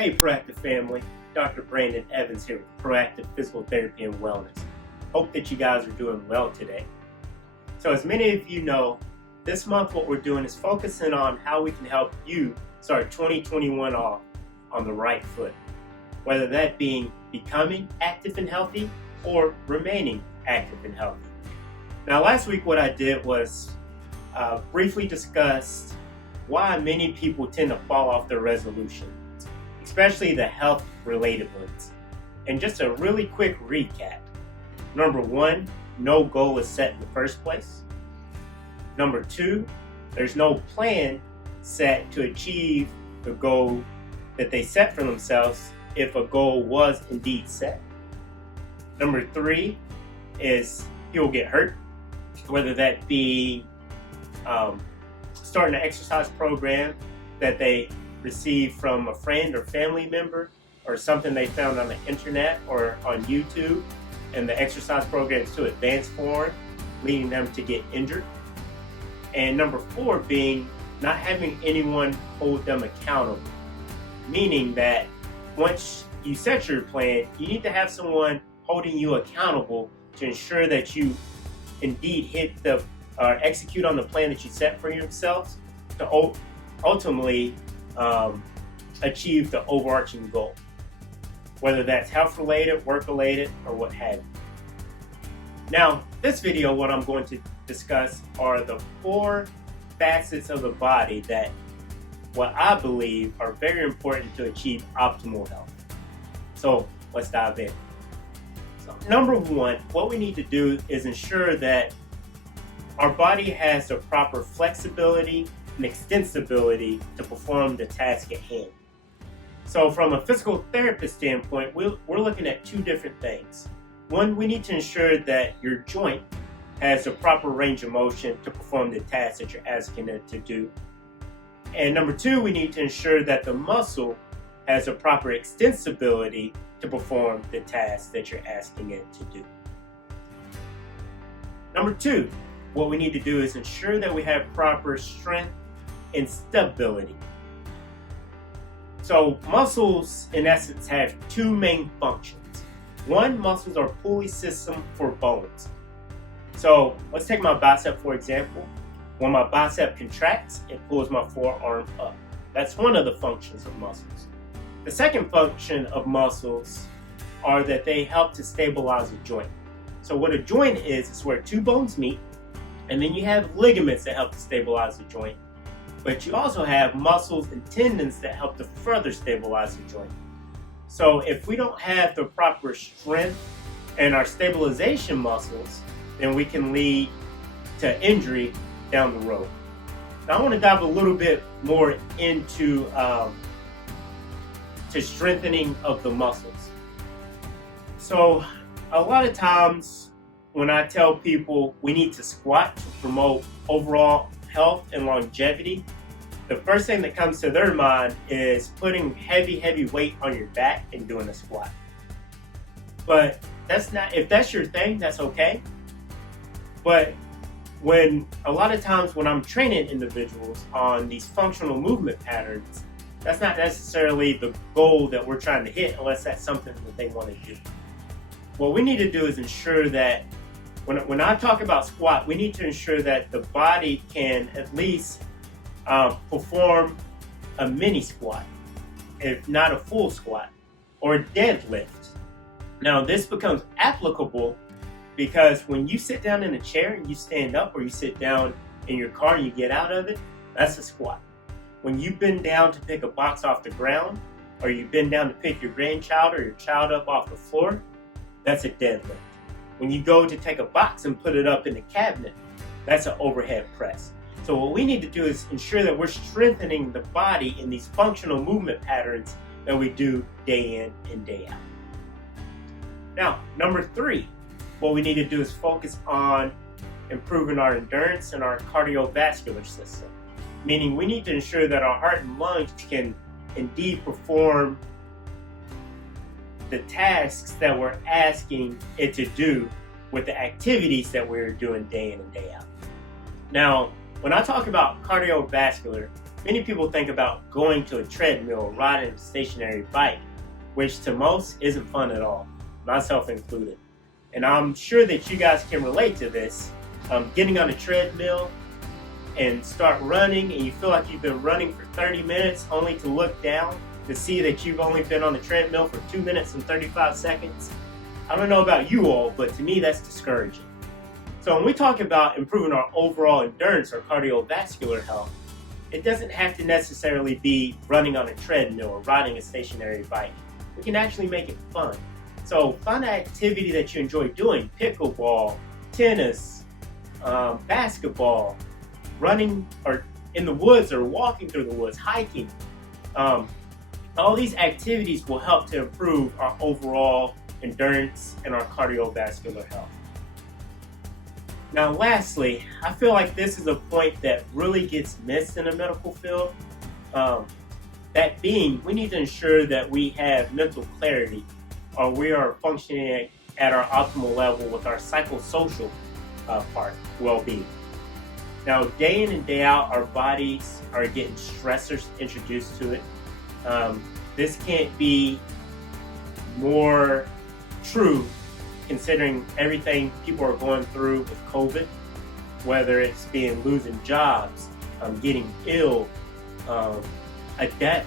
Hey Proactive family, Dr. Brandon Evans here with Proactive Physical Therapy and Wellness. Hope that you guys are doing well today. So as many of you know, this month what we're doing is focusing on how we can help you start 2021 off on the right foot. Whether that being becoming active and healthy or remaining active and healthy. Now last week what I did was briefly discuss why many people tend to fall off their resolutions, especially the health related ones. And just a really quick recap. Number one, no goal is set in the first place. Number two, there's no plan set to achieve the goal that they set for themselves if a goal was indeed set. Number three is people get hurt, whether that be starting an exercise program that they received from a friend or family member, or something they found on the internet or on YouTube, and the exercise program is too advanced for them, leading them to get injured. And number four being not having anyone hold them accountable, meaning that once you set your plan, you need to have someone holding you accountable to ensure that you indeed hit the or execute on the plan that you set for yourselves to ultimately achieve the overarching goal, whether that's health related, work related, or what have you. Now, this video, what I'm going to discuss are the 4 facets of the body that what I believe are very important to achieve optimal health. So let's dive in. So number one, what we need to do is ensure that our body has the proper flexibility and extensibility to perform the task at hand. So from a physical therapist standpoint, we're looking at 2 different things. One, we need to ensure that your joint has the proper range of motion to perform the task that you're asking it to do. And number 2, we need to ensure that the muscle has the proper extensibility to perform the task that you're asking it to do. Number 2, what we need to do is ensure that we have proper strength and stability. So muscles, in essence, have 2 main functions. One, muscles are pulley system for bones. So let's take my bicep for example. When my bicep contracts, it pulls my forearm up. That's one of the functions of muscles. The second function of muscles are that they help to stabilize a joint. So what a joint is where 2 bones meet, and then you have ligaments that help to stabilize the joint. But you also have muscles and tendons that help to further stabilize the joint. So if we don't have the proper strength in our stabilization muscles, then we can lead to injury down the road. Now I want to dive a little bit more into to strengthening of the muscles. So a lot of times when I tell people we need to squat to promote overall health and longevity, the first thing that comes to their mind is putting heavy weight on your back and doing a squat. But that's not, if that's your thing, that's okay. But when a lot of times when I'm training individuals on these functional movement patterns, that's not necessarily the goal that we're trying to hit unless that's something that they want to do. What we need to do is ensure that when I talk about squat, we need to ensure that the body can at least perform a mini squat, if not a full squat, or a deadlift. Now this becomes applicable because when you sit down in a chair and you stand up, or you sit down in your car and you get out of it, that's a squat. When you bend down to pick a box off the ground, or you bend down to pick your grandchild or your child up off the floor, that's a deadlift. When you go to take a box and put it up in the cabinet, that's an overhead press. So what we need to do is ensure that we're strengthening the body in these functional movement patterns that we do day in and day out. Now, number 3, what we need to do is focus on improving our endurance and our cardiovascular system. Meaning we need to ensure that our heart and lungs can indeed perform the tasks that we're asking it to do with the activities that we're doing day in and day out. Now, when I talk about cardiovascular, Many people think about going to a treadmill or riding a stationary bike, which to most isn't fun at all, myself included. And I'm sure that you guys can relate to this. Getting on a treadmill and start running, and you feel like you've been running for 30 minutes only to look down to see that you've only been on the treadmill for 2 minutes and 35 seconds. I don't know about you all, but to me that's discouraging. So when we talk about improving our overall endurance or cardiovascular health, it doesn't have to necessarily be running on a treadmill or riding a stationary bike. We can actually make it fun. So find an activity that you enjoy doing: pickleball, tennis, basketball, running or in the woods or walking through the woods, hiking. All these activities will help to improve our overall endurance and our cardiovascular health. Now, lastly, I feel like this is a point that really gets missed in the medical field. That being, we need to ensure that we have mental clarity, or we are functioning at our optimal level with our psychosocial part, well-being. Now, day in and day out, our bodies are getting stressors introduced to it. This can't be more true considering everything people are going through with COVID, whether it's losing jobs, getting ill, a death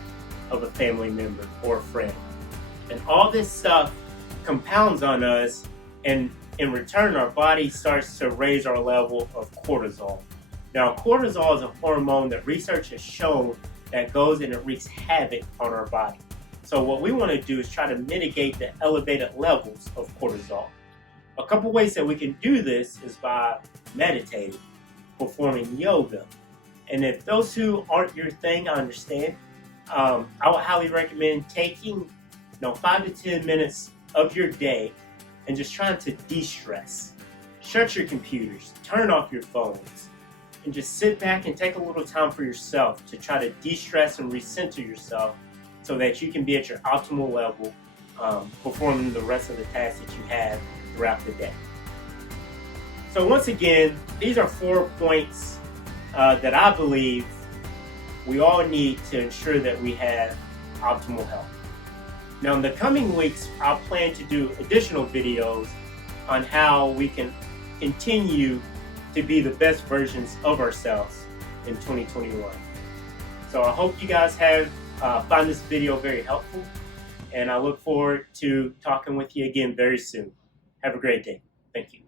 of a family member or a friend. And all this stuff compounds on us, and in return, our body starts to raise our level of cortisol. Now, cortisol is a hormone that research has shown that goes and it wreaks havoc on our body. So what we want to do is try to mitigate the elevated levels of cortisol. A couple ways that we can do this is by meditating, performing yoga. And if those two aren't your thing, I understand. I would highly recommend taking 5 to 10 minutes of your day and just trying to de-stress. Shut your computers, turn off your phones, and just sit back and take a little time for yourself to try to de-stress and recenter yourself so that you can be at your optimal level, performing the rest of the tasks that you have throughout the day. So once again, these are 4 points that I believe we all need to ensure that we have optimal health. Now in the coming weeks, I'll plan to do additional videos on how we can continue to be the best versions of ourselves in 2021. So I hope you guys find this video very helpful, and I look forward to talking with you again very soon. Have a great day. Thank you.